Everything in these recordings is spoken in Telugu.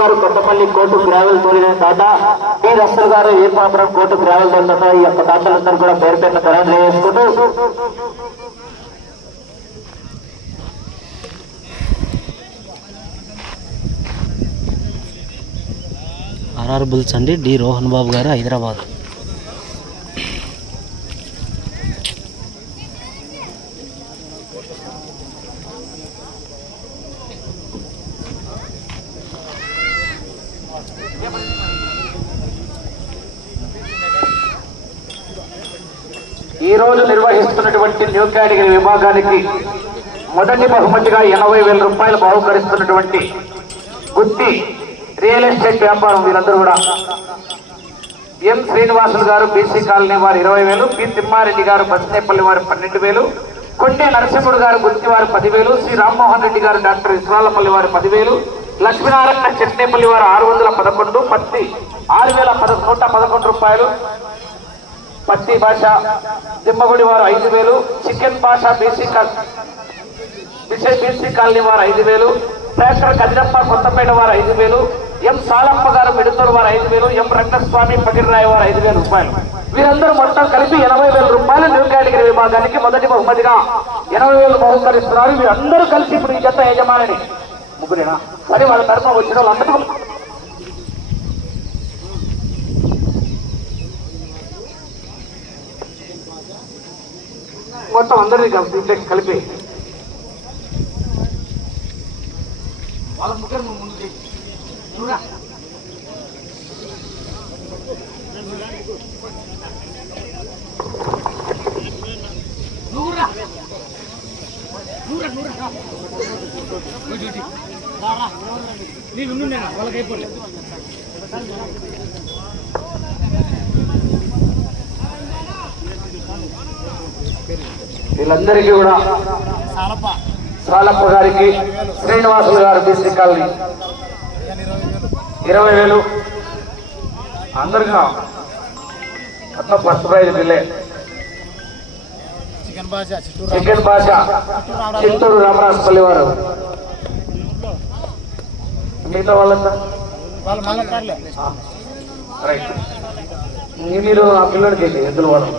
గారు కొత్తపల్లి కోర్టు గ్రావెల్ తోలిన తాత డి రసల్ గారు ఏపాపురం కోర్టు గ్రావెల్ తోలిన ఈ యొక్క తాతలందరూ కూడా పేరు పెట్టిన తరాలు వేసుకుంటూ ఆర్ఆర్ బుల్స్ అండి. డి రోహన్ బాబు గారు, హైదరాబాద్. ఈ రోజు నిర్వహిస్తున్నటువంటి న్యూ కేటగిరీ విభాగానికి మొదటి బహుమతిగా 80,000 రూపాయలు బహుకరిస్తున్నటువంటి గుత్తి రియల్ ఎస్టేట్ వ్యాపారం వీరందరూ కూడా ఎం శ్రీనివాసులు గారు బీసీ కాలనీ వారు 20,000, పి తిమ్మారెడ్డి గారు బస్నేపల్లి వారు 12,000, కొండే నరసింహుడు గారు గుత్తి వారు 10,000, శ్రీ రామ్మోహన్ రెడ్డి గారు డాక్టర్ ఇస్రాలపల్లి వారు 10,000, లక్ష్మీనారాయణ చెట్నేపల్లి వారు 611, పత్తి 6,111 రూపాయలు, పత్తి భాష దిమ్మగుడి వారు 5,000, చికెన్ భాష బీసీ కాలనీ వారు 5,000, ట్రాక్టర్ కదిరప్ప కొత్తపేట వారు 5,000, ఎం సాలప్ప గారు మిడుతూరు వారు 5,000, ఎం రంగస్వామి పగిరిరాయ వారు 5,000 రూపాయలు. వీరందరూ మొత్తం కలిపి 80,000 రూపాయలు న్యూ కేటగిరీ విభాగానికి మొదటి బహుమతిగా 80,000 బహుకరిస్తున్నారు. వీరందరూ కలిసి ఇప్పుడు ఈ జత యజమానిని ముగ్గురేనా సరే వాళ్ళ తరఫున వచ్చిన వాళ్ళందరూ మొత్తం అందరినీ కలిపి వాళ్ళ ముగ్గురు ముందు చూడా వాళ్ళకైపోలే వీళ్ళందరికీ కూడా సాలప్ప గారికి శ్రీనివాసులు గారు బీసీ కాలనీ 20,000 అందరిగా మొత్తం ఫస్ట్ ప్రైజ్ బిల్లే. చికెన్ భాష చిత్తూరు రామరాజపల్లి వారు మిగతా వాళ్ళంతా రైట్. మీరు ఆ పిల్లడికి ఎద్దులు వాడు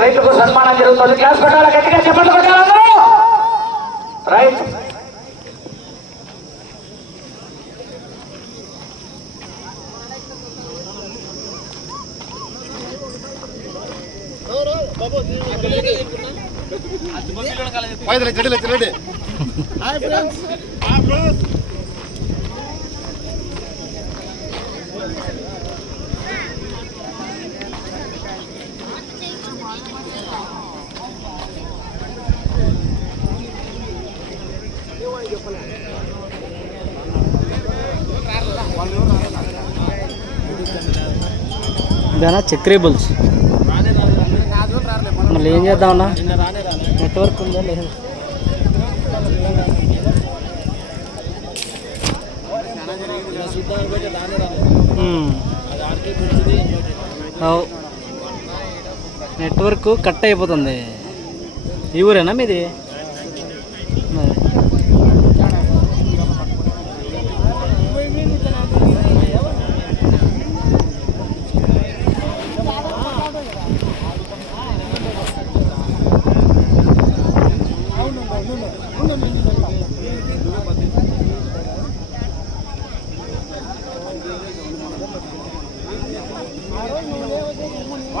రైతుకు సన్మానం జరుగుతుంది. క్లాస్ పెట్టాలి, గట్టిగా చెప్పండి పెట్టాలి. రైట్ ఇదేనా చక్రీ బుల్స్. మళ్ళీ ఏం చేద్దామన్నా, నెట్వర్క్ ఉందా లేదు? నెట్వర్క్ కట్ అయిపోతుంది. ఈ ఊరేనా మీది?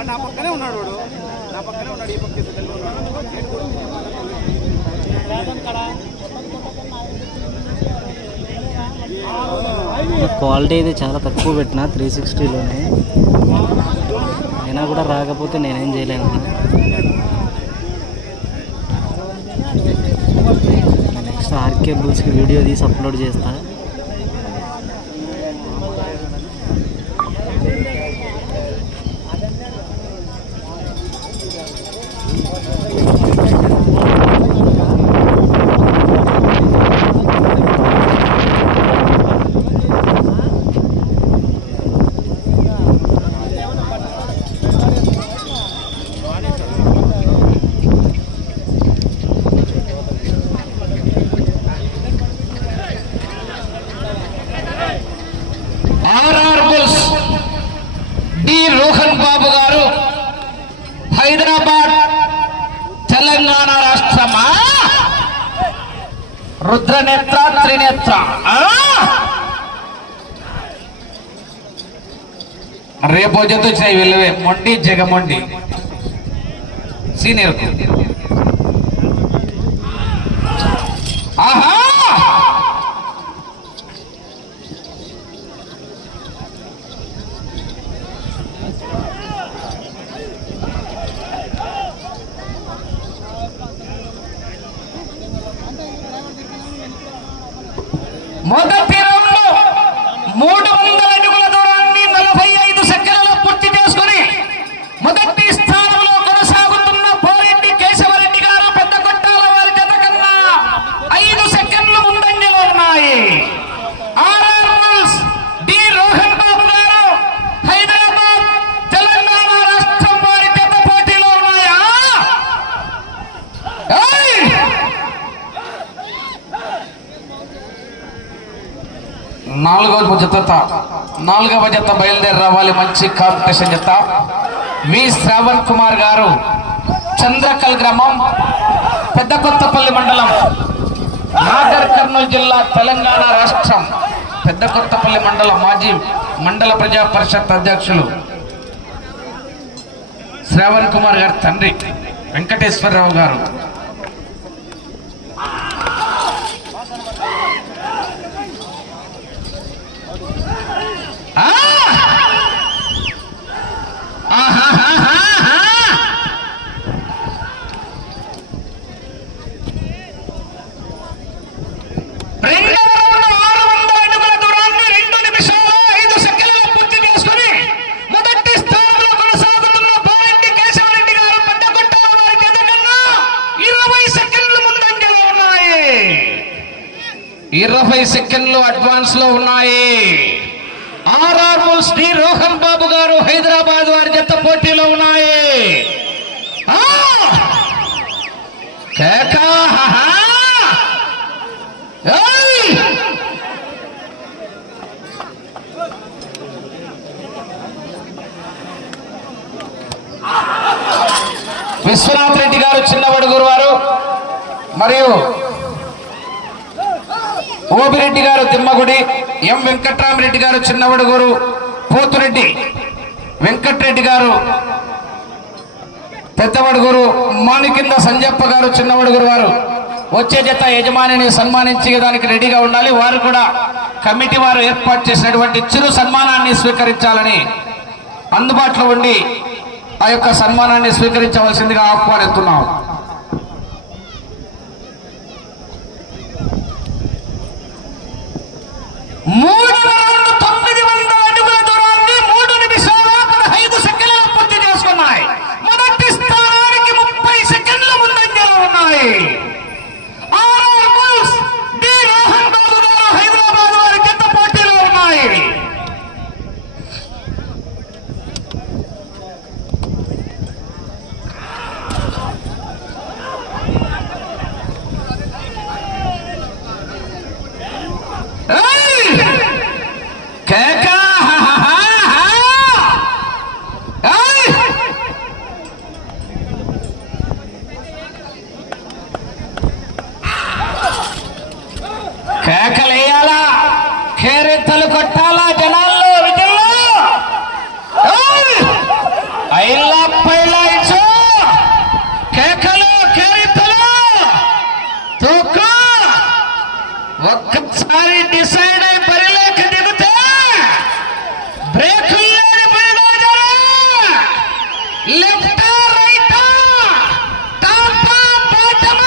నా పక్కనే ఉన్నాడు, ఈ పక్క క్వాలిటీ అయితే చాలా తక్కువ పెట్టిన 360లోనే, అయినా కూడా రాకపోతే నేనేం చేయలేను. నెక్స్ట్ ఆర్కే బుల్స్కి వీడియో తీసి అప్లోడ్ చేస్తా. రుద్రనేత్ర త్రినేత్ర రేపు జత వచ్చినాయి వెళ్ళవే మొండి జగమొండి సీనియర్ ఆహా మొదటి రౌండ్ 300 అడుగుల దూరాన్ని 45 సెకండ్లలో పూర్తి చేసుకుని మొదటి స్థానంలో కొనసాగుతున్న పోరెడ్డి కేశవరెడ్డి గారు పెద్ద కొట్టాల వారి జత కన్నా 5 సెకండ్లు ముందంజలో ఉన్నాయి. డి రోహన్ బాబు గారు హైదరాబాద్ తెలంగాణ రాష్ట్రం వారి జత పోటీలో ఉన్నాయా? నాలుగవ జత బయలుదేరి రావాలి. మంచి కాంపిటీషన్ జత వి శ్రావణ్ కుమార్ గారు చంద్రకల్ గ్రామం పెద్ద కొత్తపల్లి మండలం నాగర్ కర్నూలు జిల్లా తెలంగాణ రాష్ట్రం పెద్ద కొత్తపల్లి మండలం మాజీ మండల ప్రజా పరిషత్ అధ్యక్షులు శ్రావణ్ కుమార్ గారి తండ్రి వెంకటేశ్వరరావు గారు. సెకండ్లు అడ్వాన్స్ లో ఉన్నాయి. RR Bulls D Rohan Babu garu Hyderabad వారి జత పోటీలో ఉన్నాయి. విశ్వనాథ్ రెడ్డి గారు చిన్నవడుగురు వారు మరియు ఓబిరెడ్డి గారు తిమ్మగుడి, ఎం వెంకట్రామరెడ్డి గారు చిన్నవడుగురు, పోతురెడ్డి వెంకట్రెడ్డి గారు పెద్దవడుగురు, మానికింద సంజప్ప గారు చిన్నవడుగురు వారు వచ్చే జత యజమానిని సన్మానించేదానికి రెడీగా ఉండాలి. వారు కూడా కమిటీ వారు ఏర్పాటు చేసినటువంటి చిరు సన్మానాన్ని స్వీకరించాలని అందుబాటులో ఉండి ఆ యొక్క సన్మానాన్ని స్వీకరించవలసిందిగా ఆహ్వానిస్తున్నాం. మూడవ రౌండ్ 900 అడుగుల దూరాన్ని 3 నిమిషాల 15 సెకండ్లలో పూర్తి చేసుకున్నాయి. మొదటి స్థానానికి 30 సెకండ్ల ముందంజలో ఉన్నాయి. RR Bulls D Rohan Babu garu Hyderabad వారి జత పోటీలో ఉన్నాయి. కేకలేయాలా, కేరెత్తలు కొట్టాలా జనాల్లో విజయంలో ఐలా పైలాయిచు కేకలు కేరెత్తలు తూకు ఒక్కసారి డిసైడ్ అయి బరిలోకి దిగుతే బ్రేకులు లేని bulldozer left right top bottom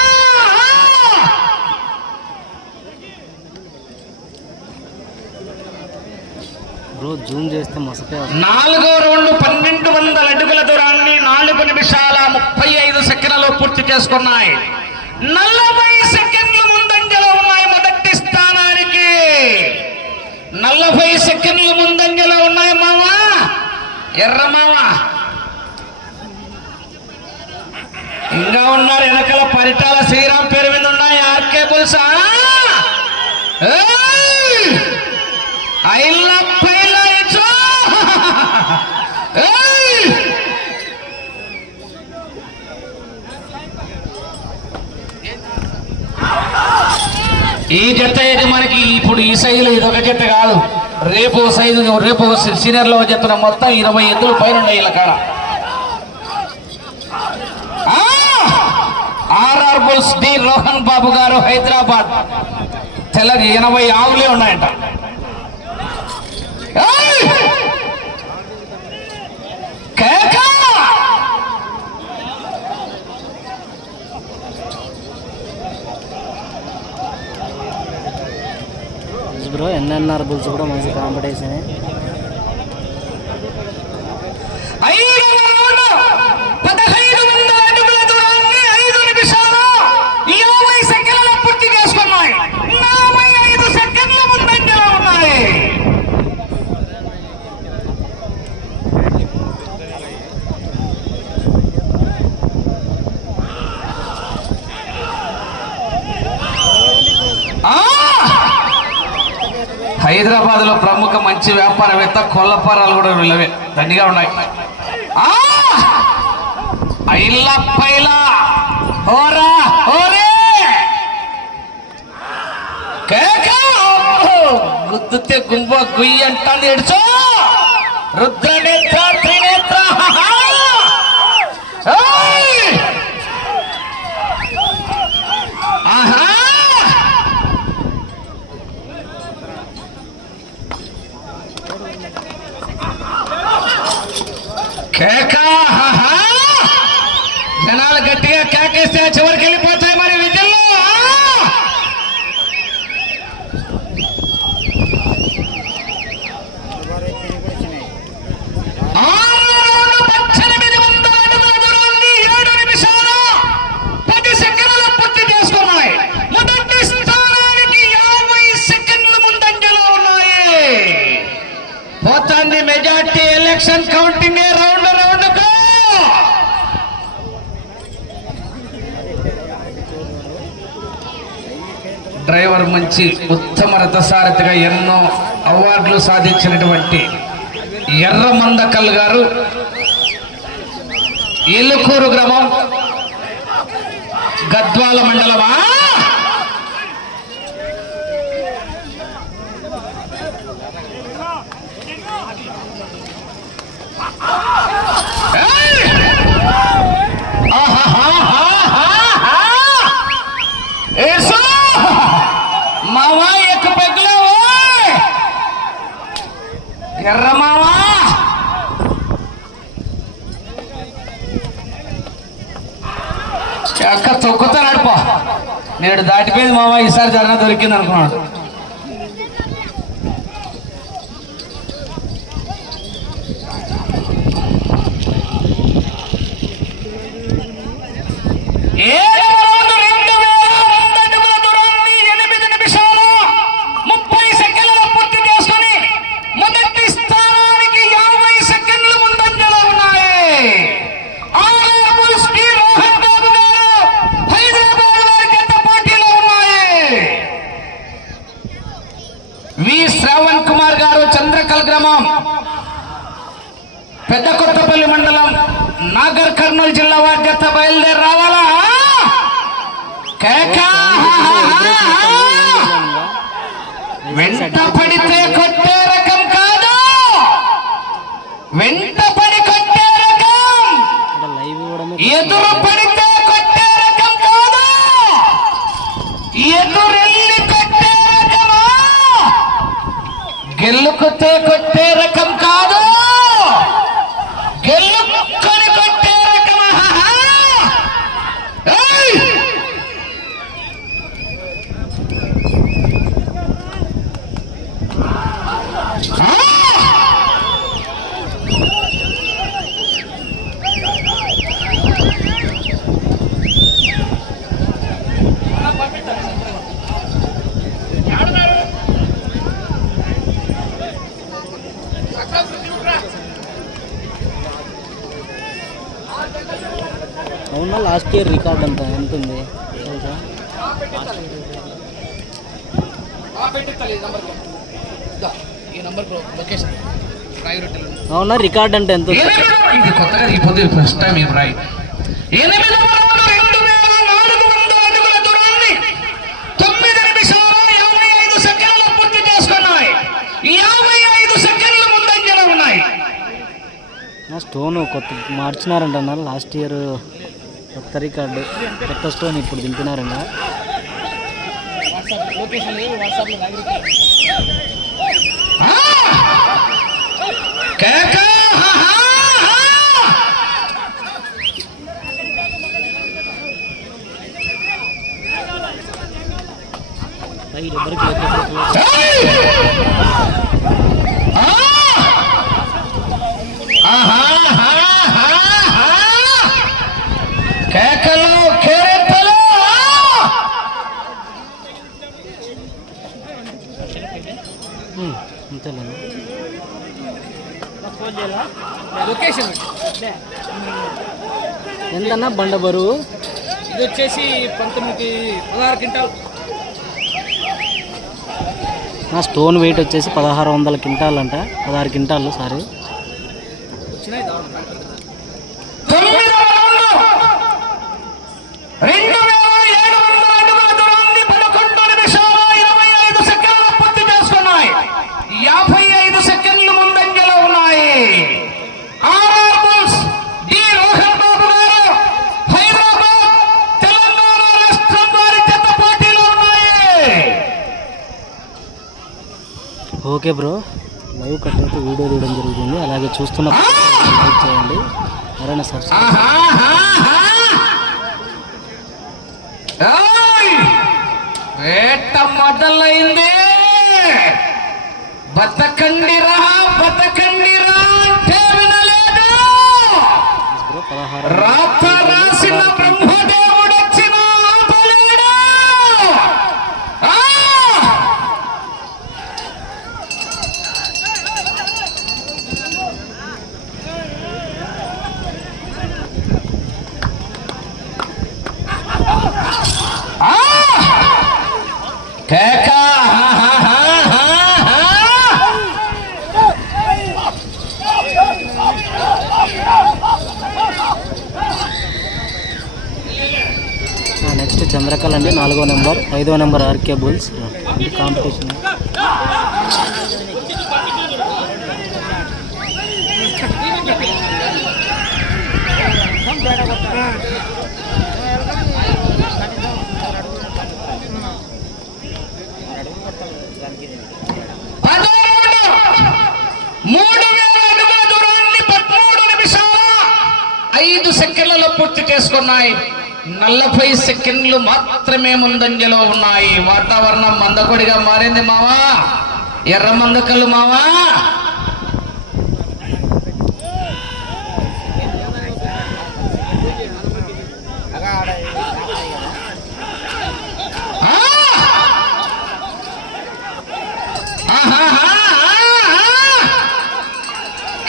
bro Zoom చేస్తే మసకే. 4వ రౌండ్ 1200 అడుగుల దూరాన్ని 4 నిమిషాల 35 సెకండ్లలో పూర్తి చేసుకున్నాయి. 40 సెకండ్లు ముందంజలో ఉన్నాయి. మొదటి స్థానానికి 40 సెకండ్లు ముందంజలో ఉన్నాయి. మావా ఎర్ర మావా ఇంకా ఉన్నారు. వెనకల పరిటాల శ్రీరామ్ పేరు మీద ఉన్నాయి. ఆర్కే బుల్సా ఈ జత అయితే మనకి ఇప్పుడు ఈ సైజులో ఇది ఒక జత కాదు, రేపు సైజు రేపు సీనియర్ లో జత మొత్తం 20 ఎత్తులు పైన ఉన్నాయి ఇలా కాడ. RR Bulls D Rohan Babu garu Hyderabad తెల్లది 80 ఆవులే ఉన్నాయంట. బ్రో ఎన్ఎన్ఆర్ బుల్స్ కూడా మంచి కాంపిటీషన్. 1500 అడుగుల దూరాన్ని 5 నిమిషాలు 50 సెకండ్ల పూర్తి చేసుకున్నాయి. 45 సెకండ్ల ముందంజలో ఉన్నాయి. హైదరాబాద్ లో ప్రముఖ మంచి వ్యాపారవేత్త కొల్లపారాలు కూడా వీళ్ళవే దండిగా ఉన్నాయి. గుద్దుతే గుంబ గుయ్యి అంటాను ఎడుచో రుద్రనేత్ర త్రినేత్ర. జనాలు గట్టిగా కేకేస్తే చివరికి వెళ్ళిపోతాయి మరి విజయంలో. Majority election counting round round driver మంచి ఉత్తమ రథసారథిగా ఎన్నో అవార్డులు సాధించినటువంటి ఎర్రమందకల్ గారు, ఇలుకూరు గ్రామం, గద్వాల మండలమా. మావా ఎక్క పెగ్గులో ఎర్ర మావా అక్క తొక్కుతా నడుపో. నేడు దాటిపోయింది మావా, ఈసారి జరగ దొరికింది అనుకున్నాడు. శ్రావణ్ కుమార్ గారు చంద్రకల్ గ్రామం, పెద్ద కొత్తపల్లి మండలం, నాగర్ కర్నూలు జిల్లా వారి జత బయలుదేరి రావాలా. వెంట పడితే కొట్టే రకం కాదు, వెంట పడి కొట్టే రకం, ఎదురు పడితే కొట్టే రకం కాదు, ఎదురెళ్ళి కొట్టే రకమా, గెలుకుతే కొట్టే రకం కాదు, గెలుక్కొని కొట్టే రకమా. అవునా, లాస్ట్ ఇయర్ రికార్డ్ అంతా ఎంత ఉంది అవునా? రికార్డ్ అంటే ఎంత? ఇది కొత్తగా రీపోతే ఫస్ట్ టైం ఏం రాయి. స్టోన్ కొత్త మార్చినారంట లాస్ట్ ఇయర్ కొత్త రికార్డు, కొత్త స్టోన్ ఇప్పుడు దింపినారంట. కేకలు కేరెత్తలు అంతేలేండి. ఎంతన్నా బండ బరువు? ఇది వచ్చేసి 16 క్వింటాల్. నా స్టోన్ వెయిట్ వచ్చేసి 1600 క్వింటాల్ అంట, 16 క్వింటాలు సారీ. వచ్చినాయి 55 సెకండ్లు ముందంజలో ఉన్నాయి. హైదరాబాద్ తెలంగాణ రాష్ట్రం వారి జత పోటీలో ఉన్నాయి. ఓకే బ్రో, లైవ్ కట్ అయితే వీడియో తీయడం జరుగుతుంది. అలాగే చూస్తున్న లైక్ చేయండి, ఎవరైనా సబ్స్క్రైబ్. వేట మొదలైంది. బతకండిరా బతకండిరా అంటే వినలేదు. రాత రాసిన బ్రహ్మదేవుడు వచ్చిన ఆపలేడు. కేక నెక్స్ట్ చంద్రకళ అండి, 4వ నెంబర్, 5వ నెంబర్ ఆర్కే బుల్స్ కాంపిటీషన్. సెకండ్లలో పూర్తి చేసుకున్నాయి. 40 సెకండ్లు మాత్రమే ముందంజలో ఉన్నాయి. వాతావరణం మందకొడిగా మారింది మావా, ఎర్ర మందకళ్ళు మావా.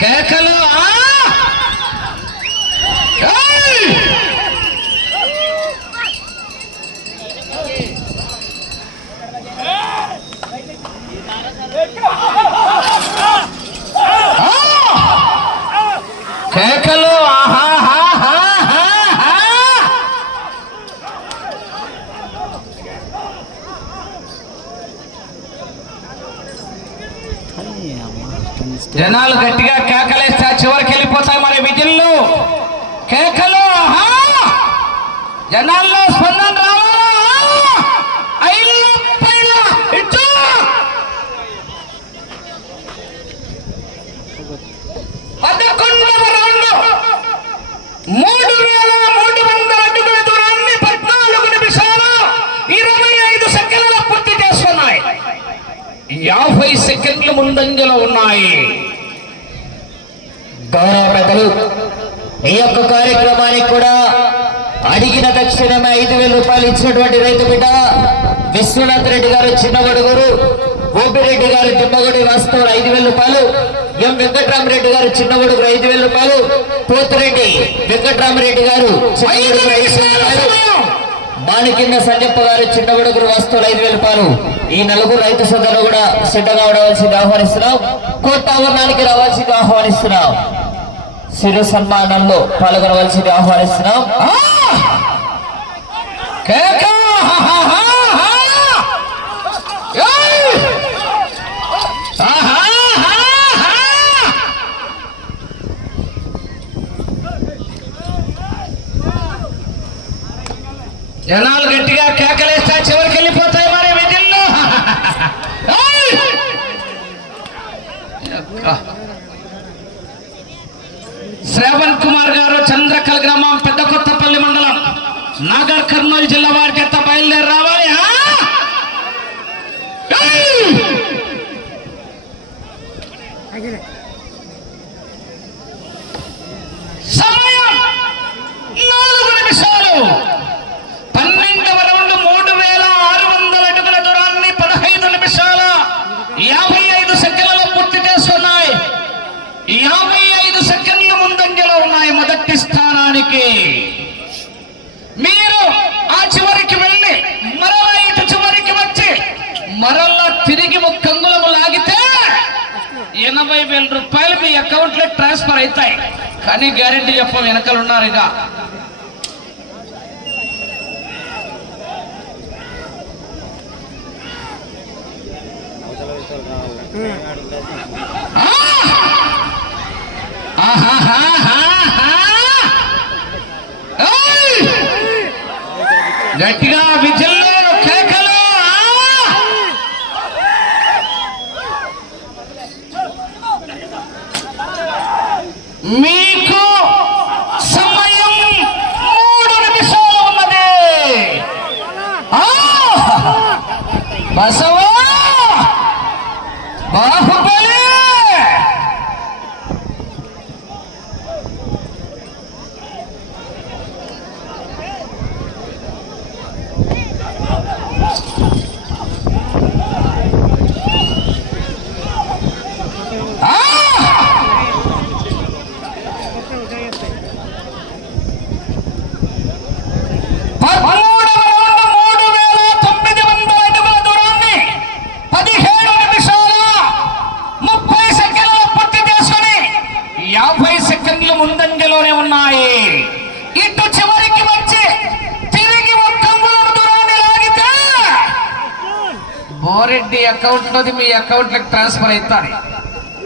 కేకలు కేకలు జనాలు గట్టిగా కేకలేస్తే చివరికి వెళ్ళిపోతాయి మరి విజిల్లు. కేకలు జనాల్లో స్పందన రావాలా? పూర్తి చేసుకున్నాయి. 50 సెకండ్లు ముందంజలో ఉన్నాయి. గౌరవ పెద్దలు, ఈ యొక్క కార్యక్రమానికి కూడా అడిగిన తక్షణమే 5,000 రూపాయలు ఇచ్చినటువంటి రైతు బిడ్డ విశ్వనాథ్ రెడ్డి గారు చిన్నగొడుగురు, గోపిరెడ్డి గారు తిమ్మగొడి వాస్తవులు 5,000 రూపాయలు, ఎం వెంకట్రామరెడ్డి గారు చిన్నగొడుగురు 5,000 రూపాయలు, పోతిరెడ్డి వెంకట్రామరెడ్డి గారు చిన్నగొడుగురు 5,000 రూపాయలు, మాణికింద సంజప్ప గారు చిన్నగొడుగురు వాస్తవులు 5,000 రూపాయలు. ఈ నలుగురు రైతు సోదరులు కూడా సిద్ధంగా ఉండవలసింది ఆహ్వానిస్తున్నాం. కోర్టు ఆవరణానికి రావాల్సింది ఆహ్వానిస్తున్నాం. శిరు సన్మానంలో పాల్గొనవలసింది ఆహ్వానిస్తున్నాం. జనాలు గట్టిగా కేకలేస్తా చివరికి వెళ్ళిపోతాయి మరి విధుల్లో. శ్రావణ్ కుమార్ గారు చంద్రకల్ గ్రామం పెద్ద కొత్తపల్లి మండలం నాగర్ కర్నూలు జిల్లా వారి చేత బయలుదేరి రావాలి. సమయం 4 నిమిషాలు. 12వ రౌండ్ 3600 అడుగుల దూరాన్ని 15 నిమిషాల 55 సెకండ్లలో పూర్తి చేస్తున్నాయి. 55 సెకండ్ల ముందంజలో ఉన్నాయి మొదటి స్థానానికి. మీరు ఆ చివరికి వెళ్ళి మరలా ఇటు చివరికి వచ్చి మరలా తిరిగి ఒక అంగుళము లాగితే 80,000 రూపాయలు మీ అకౌంట్ లో ట్రాన్స్ఫర్ అవుతాయి. కానీ గ్యారెంటీ చెప్పం, వెనకలు ఉన్నారు. ఇక గట్టిగా విజల్లో కేకలు. మీకు సమయం 3 నిమిషాలు ఉన్నది. బసవా బాహుబలి ముందంజలోనే ఉన్నాయి. ఇటు చివరికి వచ్చి తిరిగి ఒక్క అంగుళం దూరాన్ని లాగితే బోరెడ్డి అకౌంట్ లోది మీ అకౌంట్ లకు ట్రాన్స్ఫర్ అవుతాయి.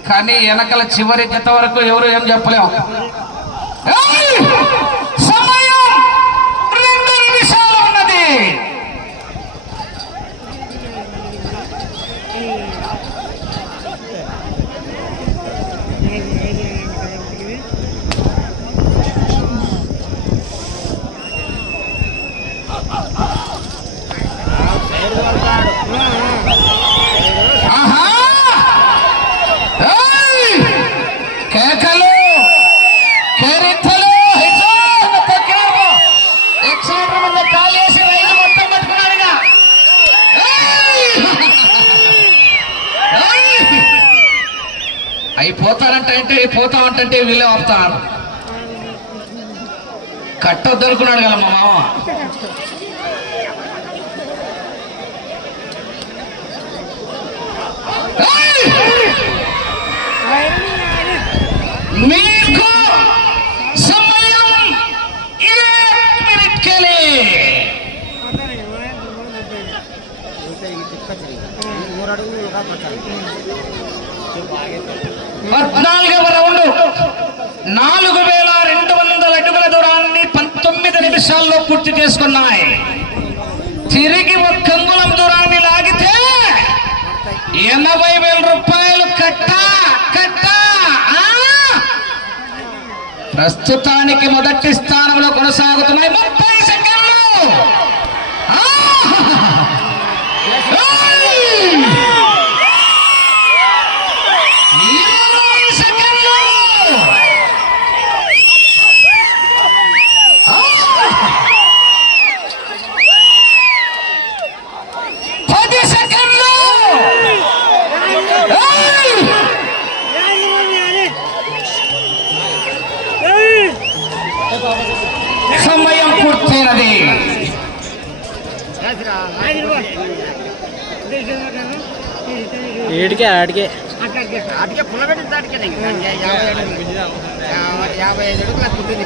కానీ వెనకల చివరి జత వరకు ఎవరు ఏం చెప్పలేము. సమయం 2 నిమిషాలు ఉన్నది. కేకలు కేరింతలు కాలేసి రైలు మొత్తం పట్టుకున్నాడుగా. అయిపోతారంటే పోతామంటే వీళ్ళే ఆపుతారు. కట్ట దొరుకున్నాడు కదా మా మామ. మీకు సమయం 1 మినిట్ కెలి. 14వ రౌండ్ 4200 అడుగుల దూరాన్ని 19 నిమిషాల్లో పూర్తి చేసుకున్నాయి. తిరిగి ఒక్క అంగుళం దూరాన్ని లాగితే 80,000 రూపాయలు కట్ట. ప్రస్తుతానికి మొదటి స్థానంలో కొనసాగుతున్నాయి. 30 సెకండ్లు. 20 సెకండ్లు. 10 సెకండ్లు. సమయం పూర్తయినది. ఏడికే ఆడికే పుల్లబెట్టి దాటికే 55 అడుగులు పుట్టింది.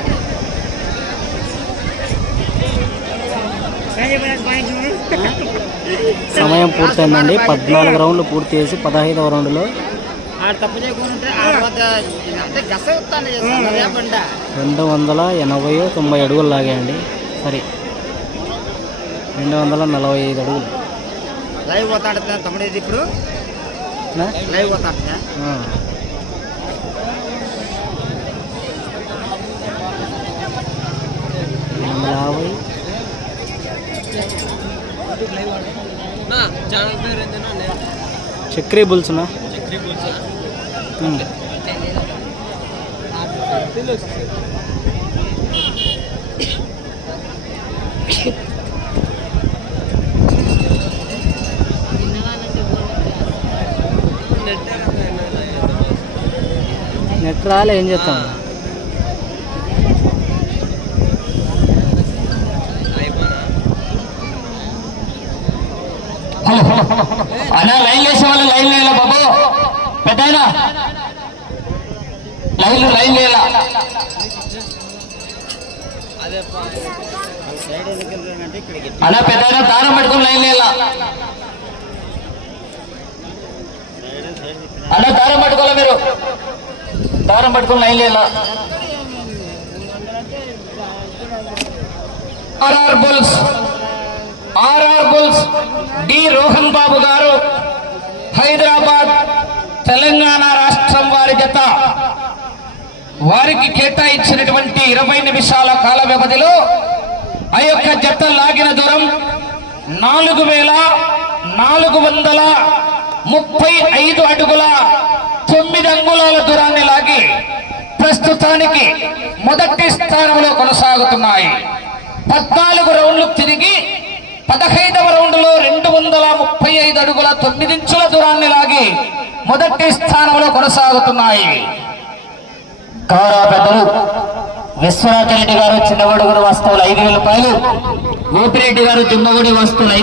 సమయం పూర్తయిందండి. 14 రౌండ్లు పూర్తి చేసి 15వ రౌండ్లో తప్పు చేయకుండా 280-90 అడుగులు లాగాయండి. సరే 245 అడుగులు. లైవ్ పోతాడు తమ్ముడు ఇది ఇప్పుడు నా? లైవ్ పోతాడు ఆ. యాభై చక్రీ బుల్స్నా? నెట్ రాలే, ఏం చేస్తాం? అన్నా లైన్ వేసే వాళ్ళు లైన్ వేయాల బాబు, పెద్దయినా లైన్ వేయాల. అలా పెద్దయినా దారం పెట్టుకుని లైన్ వేయాల. అలా దారం పట్టుకోవాలా, మీరు దారం పట్టుకుని లైన్ వేయాల. RR Bulls D Rohan Babu garu, Hyderabad Telangana రాష్ట్రం వారి జత. వారికి కేటాయించినటువంటి 20 నిమిషాల కాల వ్యవధిలో ఆ యొక్క జత లాగిన దూరం 4435 అడుగుల 9 అంగుళాల దూరాన్ని లాగి ప్రస్తుతానికి మొదటి స్థానంలో కొనసాగుతున్నాయి. 14 రౌండ్లు తిరిగి 15వ రౌండ్లో 235 అడుగుల 9 ఇంచుల దూరాన్ని లాగి మొదటి స్థానంలో కొనసాగుతున్నాయి. గౌరవ పెద్దలు విశ్వనాథ్ రెడ్డి గారు చిన్నగొడుగురు వస్తువులు 5,000 రూపాయలు, గోపిరెడ్డి గారు దుమ్మగుడి వస్తువులు